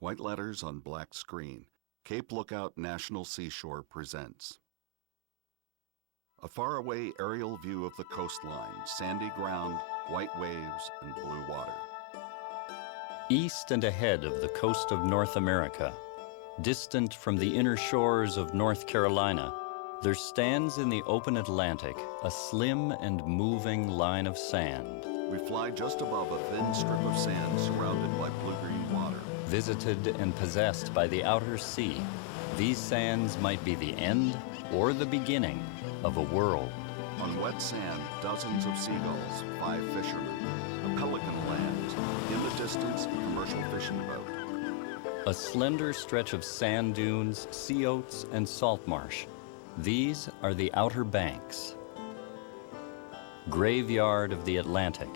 White letters on black screen. Cape Lookout National Seashore presents. A faraway aerial view of the coastline, sandy ground, white waves, and blue water. East and ahead of the coast of North America, distant from the inner shores of North Carolina, there stands in the open Atlantic a slim and moving line of sand. We fly just above a thin strip of sand surrounded by blue-green water. Visited and possessed by the outer sea, these sands might be the end or the beginning of a world. On wet sand, dozens of seagulls, 5 fishermen. A pelican lands. In the distance, a commercial fishing boat. A slender stretch of sand dunes, sea oats, and salt marsh. These are the Outer Banks. Graveyard of the Atlantic.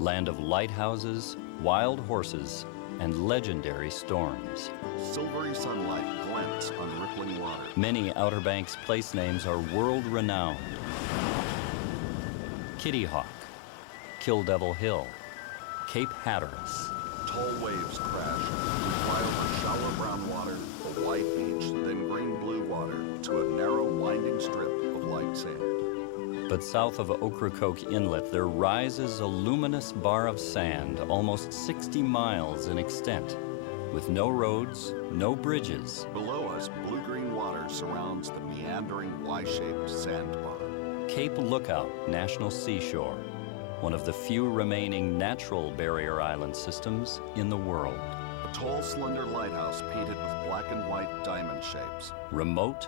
Land of lighthouses, wild horses, and legendary storms. Silvery sunlight glints on rippling water. Many Outer Banks place names are world-renowned. Kitty Hawk, Kill Devil Hill, Cape Hatteras. Tall waves crash. We fly over shallow brown water, a white beach, then green-blue water, to a narrow, winding strip of light sand. But south of Ocracoke Inlet, there rises a luminous bar of sand almost 60 miles in extent, with no roads, no bridges. Below us, blue-green water surrounds the meandering Y-shaped sandbar. Cape Lookout National Seashore, one of the few remaining natural barrier island systems in the world. A tall, slender lighthouse painted with black and white diamond shapes. Remote,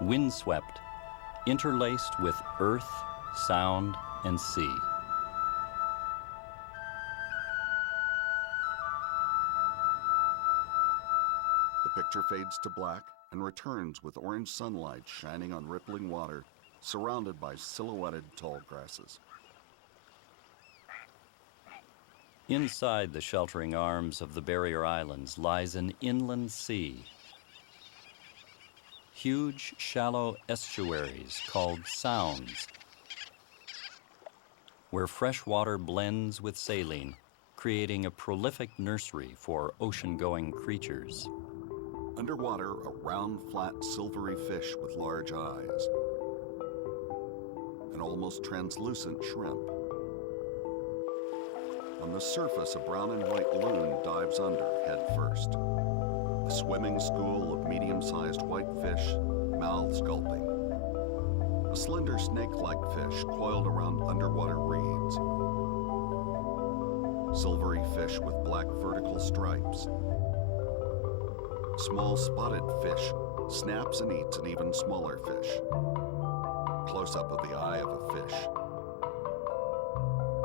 windswept, interlaced with earth, sound, and sea. The picture fades to black and returns with orange sunlight shining on rippling water, surrounded by silhouetted tall grasses. Inside the sheltering arms of the barrier islands lies an inland sea. Huge, shallow estuaries called sounds, where fresh water blends with saline, creating a prolific nursery for ocean-going creatures. Underwater, a round, flat, silvery fish with large eyes. An almost translucent shrimp. On the surface, a brown and white loon dives under, head first. A swimming school of medium-sized white fish, mouths gulping. A slender snake-like fish coiled around underwater reeds. Silvery fish with black vertical stripes. Small spotted fish snaps and eats an even smaller fish. Close-up of the eye of a fish.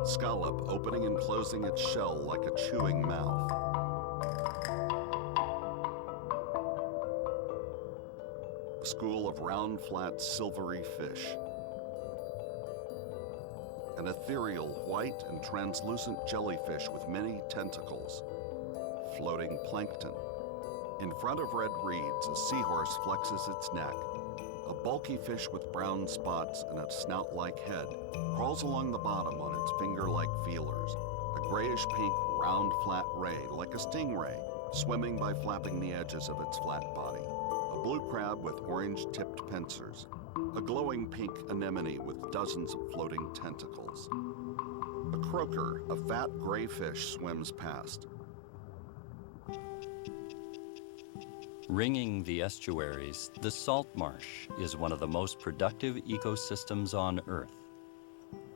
Scallop opening and closing its shell like a chewing mouth. A school of round, flat, silvery fish. An ethereal, white and translucent jellyfish with many tentacles. Floating plankton. In front of red reeds, a seahorse flexes its neck. A bulky fish with brown spots and a snout-like head crawls along the bottom on its finger-like feelers. A grayish-pink, round, flat ray, like a stingray, swimming by flapping the edges of its flat body. A blue crab with orange-tipped pincers. A glowing pink anemone with dozens of floating tentacles. A croaker, a fat gray fish, swims past. Ringing the estuaries, the salt marsh is one of the most productive ecosystems on Earth,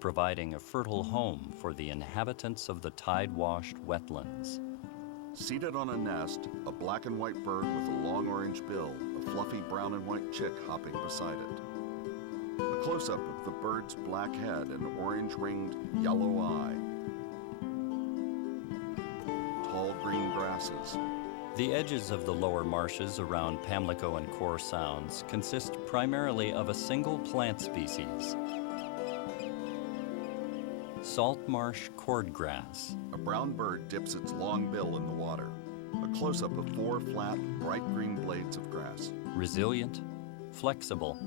providing a fertile home for the inhabitants of the tide-washed wetlands. Seated on a nest, a black and white bird with a long orange bill, a fluffy brown and white chick hopping beside it. A close-up of the bird's black head and orange-ringed yellow eye. Tall green grasses. The edges of the lower marshes around Pamlico and Core Sounds consist primarily of a single plant species, salt marsh cordgrass. A brown bird dips its long bill in the water. A close-up of 4 flat, bright green blades of grass. Resilient, flexible,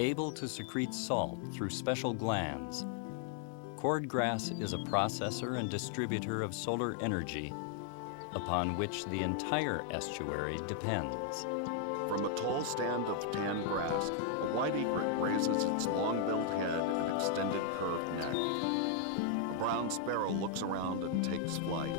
able to secrete salt through special glands. Cordgrass is a processor and distributor of solar energy upon which the entire estuary depends. From a tall stand of tan grass, a white egret raises its long-billed head and extended curved neck. A brown sparrow looks around and takes flight.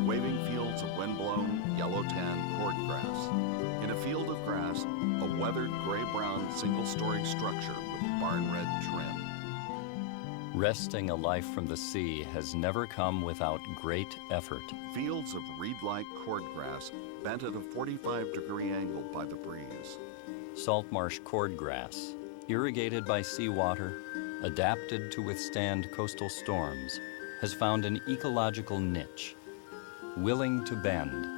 Waving fields of wind-blown, yellow-tan cordgrass. In a field of grass, a weathered gray-brown single-story structure with barn-red trim. Wresting a life from the sea has never come without great effort. Fields of reed-like cordgrass bent at a 45-degree angle by the breeze. Saltmarsh cordgrass, irrigated by seawater, adapted to withstand coastal storms, has found an ecological niche, willing to bend,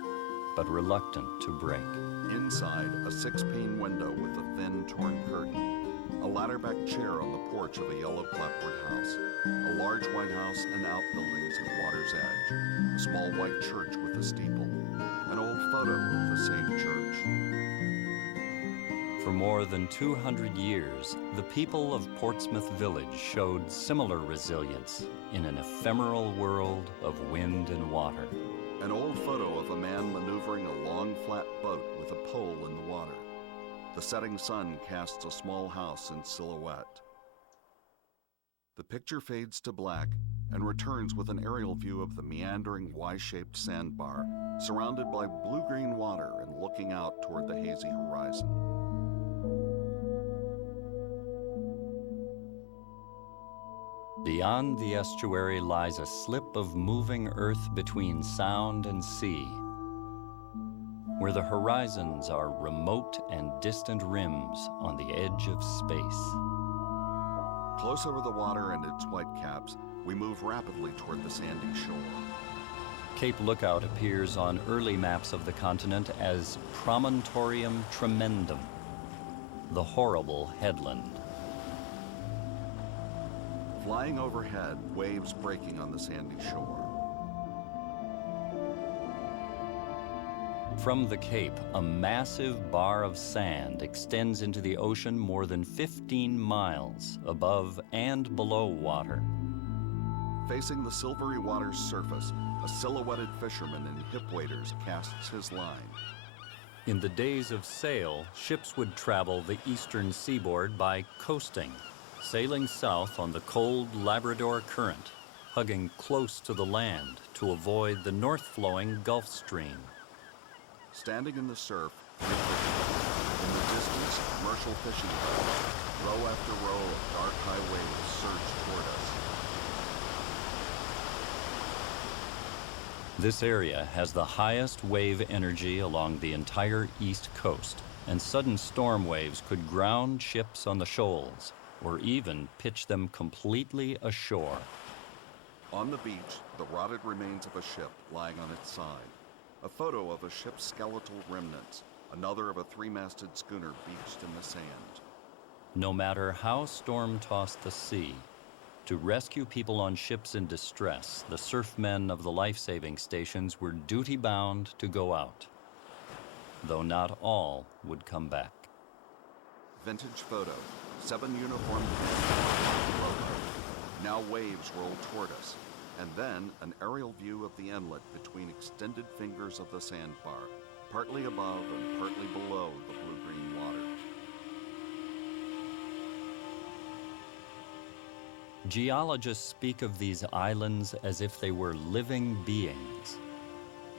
but reluctant to break. Inside, a 6-pane window with a thin, torn curtain. A ladder-back chair on the porch of a yellow clapboard house. A large white house and outbuildings at water's edge. A small white church with a steeple. An old photo of the same church. For more than 200 years, the people of Portsmouth Village showed similar resilience in an ephemeral world of wind and water. An old photo of a man maneuvering a long, flat boat with a pole in the water. The setting sun casts a small house in silhouette. The picture fades to black and returns with an aerial view of the meandering Y-shaped sandbar, surrounded by blue-green water and looking out toward the hazy horizon. Beyond the estuary lies a slip of moving earth between sound and sea, where the horizons are remote and distant rims on the edge of space. Close over the water and its white caps, we move rapidly toward the sandy shore. Cape Lookout appears on early maps of the continent as Promontorium Tremendum, the horrible headland. Flying overhead, waves breaking on the sandy shore. From the Cape, a massive bar of sand extends into the ocean more than 15 miles above and below water. Facing the silvery water's surface, a silhouetted fisherman in hip waders casts his line. In the days of sail, ships would travel the eastern seaboard by coasting, sailing south on the cold Labrador Current, hugging close to the land to avoid the north-flowing Gulf Stream. Standing in the surf, in the distance, commercial fishing boats, row after row of dark high waves surge toward us. This area has the highest wave energy along the entire east coast, and sudden storm waves could ground ships on the shoals, or even pitch them completely ashore. On the beach, the rotted remains of a ship lying on its side. A photo of a ship's skeletal remnants, another of a 3-masted schooner beached in the sand. No matter how storm-tossed the sea, to rescue people on ships in distress, the surfmen of the life-saving stations were duty-bound to go out, though not all would come back. Vintage photo, 7 uniformed men. Now waves roll toward us. And then an aerial view of the inlet between extended fingers of the sandbar, partly above and partly below the blue-green water. Geologists speak of these islands as if they were living beings,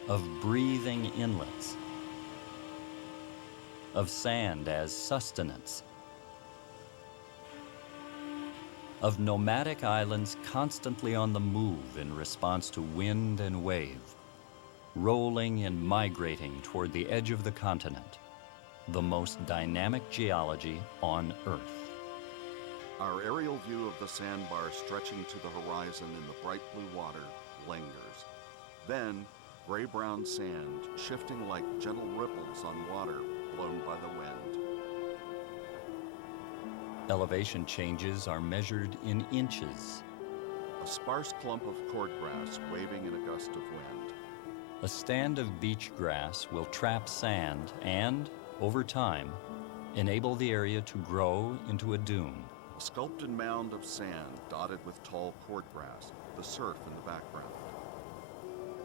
of breathing inlets, of sand as sustenance, of nomadic islands constantly on the move in response to wind and wave, rolling and migrating toward the edge of the continent, the most dynamic geology on Earth. Our aerial view of the sandbar stretching to the horizon in the bright blue water lingers. Then, gray-brown sand shifting like gentle ripples on water blown by the wind. Elevation changes are measured in inches. A sparse clump of cordgrass waving in a gust of wind. A stand of beach grass will trap sand and, over time, enable the area to grow into a dune. A sculpted mound of sand dotted with tall cordgrass, the surf in the background.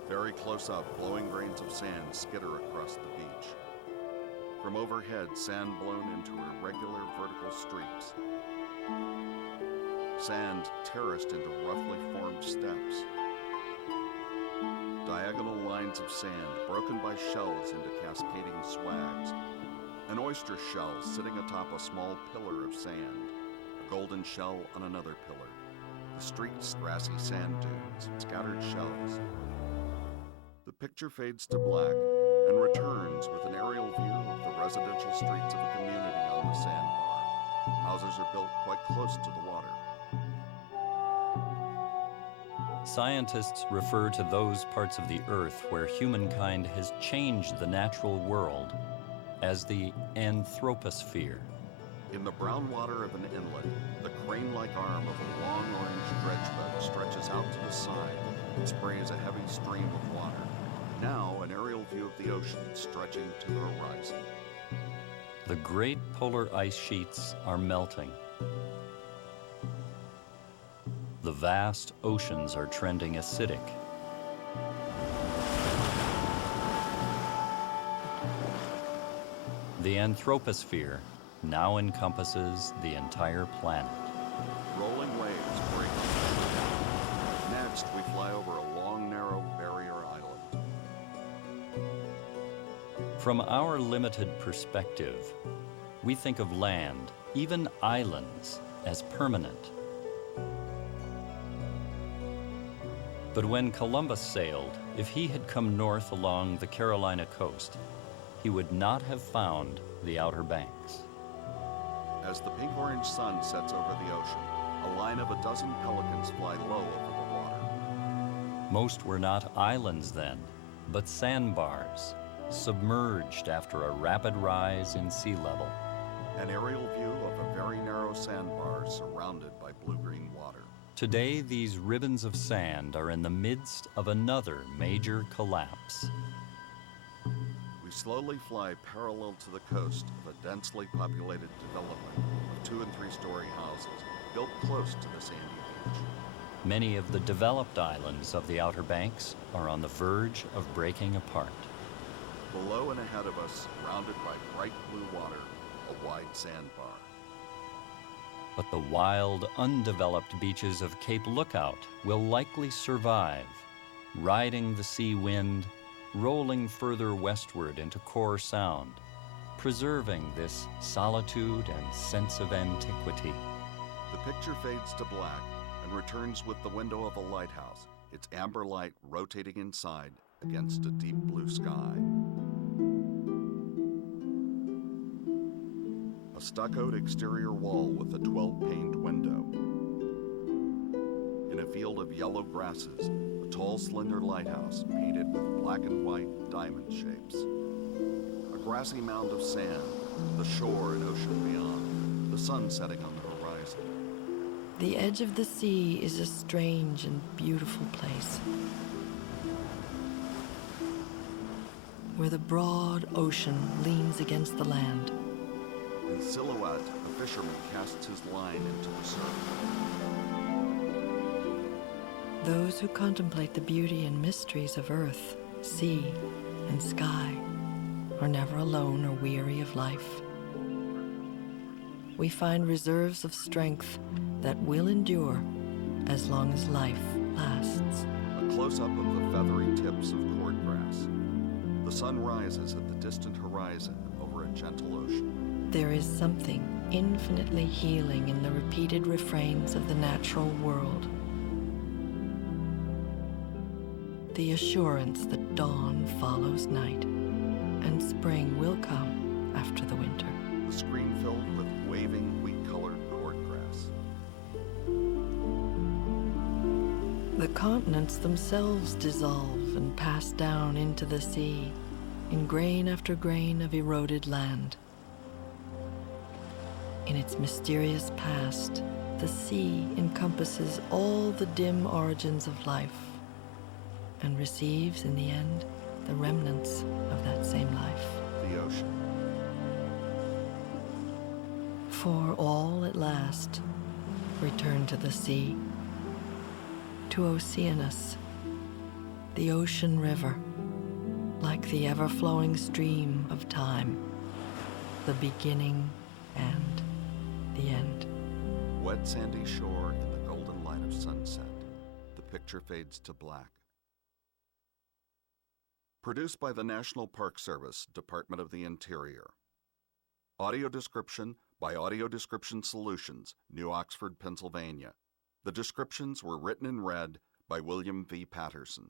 Very close up, glowing grains of sand skitter across the beach. From overhead, sand blown into irregular vertical streaks. Sand terraced into roughly formed steps. Diagonal lines of sand broken by shells into cascading swags. An oyster shell sitting atop a small pillar of sand. A golden shell on another pillar. The streaks, grassy sand dunes, scattered shells. The picture fades to black and returns with an aerial view of the residential streets of a community on the sandbar. Houses are built quite close to the water. Scientists refer to those parts of the Earth where humankind has changed the natural world as the anthroposphere. In the brown water of an inlet, the crane-like arm of a long orange dredge boat stretches out to the side and sprays a heavy stream of water. Now, an aerial view of the ocean stretching to the horizon. The great polar ice sheets are melting. The vast oceans are trending acidic. The anthroposphere now encompasses the entire planet. Rolling waves break. Next, we fly over a long, narrow barrier island. From our limited perspective, we think of land, even islands, as permanent. But when Columbus sailed, if he had come north along the Carolina coast, he would not have found the Outer Banks. As the pink-orange sun sets over the ocean, a line of a dozen pelicans fly low over the water. Most were not islands then, but sandbars, submerged after a rapid rise in sea level. An aerial view of a very narrow sandbar surrounded by blue-green water. Today, these ribbons of sand are in the midst of another major collapse. We slowly fly parallel to the coast of a densely populated development of 2- and 3-story houses built close to the sandy beach. Many of the developed islands of the Outer Banks are on the verge of breaking apart. Below and ahead of us, surrounded by bright blue water, a wide sandbar. But the wild, undeveloped beaches of Cape Lookout will likely survive, riding the sea wind, rolling further westward into Core Sound, preserving this solitude and sense of antiquity. The picture fades to black and returns with the window of a lighthouse, its amber light rotating inside against a deep blue sky. A stuccoed exterior wall with a 12-paned window. In a field of yellow grasses, a tall, slender lighthouse painted with black and white diamond shapes. A grassy mound of sand, the shore and ocean beyond, the sun setting on the horizon. The edge of the sea is a strange and beautiful place, where the broad ocean leans against the land. In silhouette, a fisherman casts his line into the surf. Those who contemplate the beauty and mysteries of earth, sea, and sky are never alone or weary of life. We find reserves of strength that will endure as long as life lasts. A close-up of the feathery tips of cordgrass. The sun rises at the distant horizon over a gentle ocean. There is something infinitely healing in the repeated refrains of the natural world. The assurance that dawn follows night, and spring will come after the winter. The screen filled with waving, wheat-colored cordgrass. The continents themselves dissolve and pass down into the sea in grain after grain of eroded land. In its mysterious past, the sea encompasses all the dim origins of life and receives, in the end, the remnants of that same life. The ocean. For all at last return to the sea, to Oceanus, the ocean river, like the ever-flowing stream of time, the beginning and the end. Wet sandy shore in the golden light of sunset. The picture fades to black. Produced by the National Park Service, Department of the Interior. Audio description by Audio Description Solutions, New Oxford, Pennsylvania. The descriptions were written and read by William V. Patterson.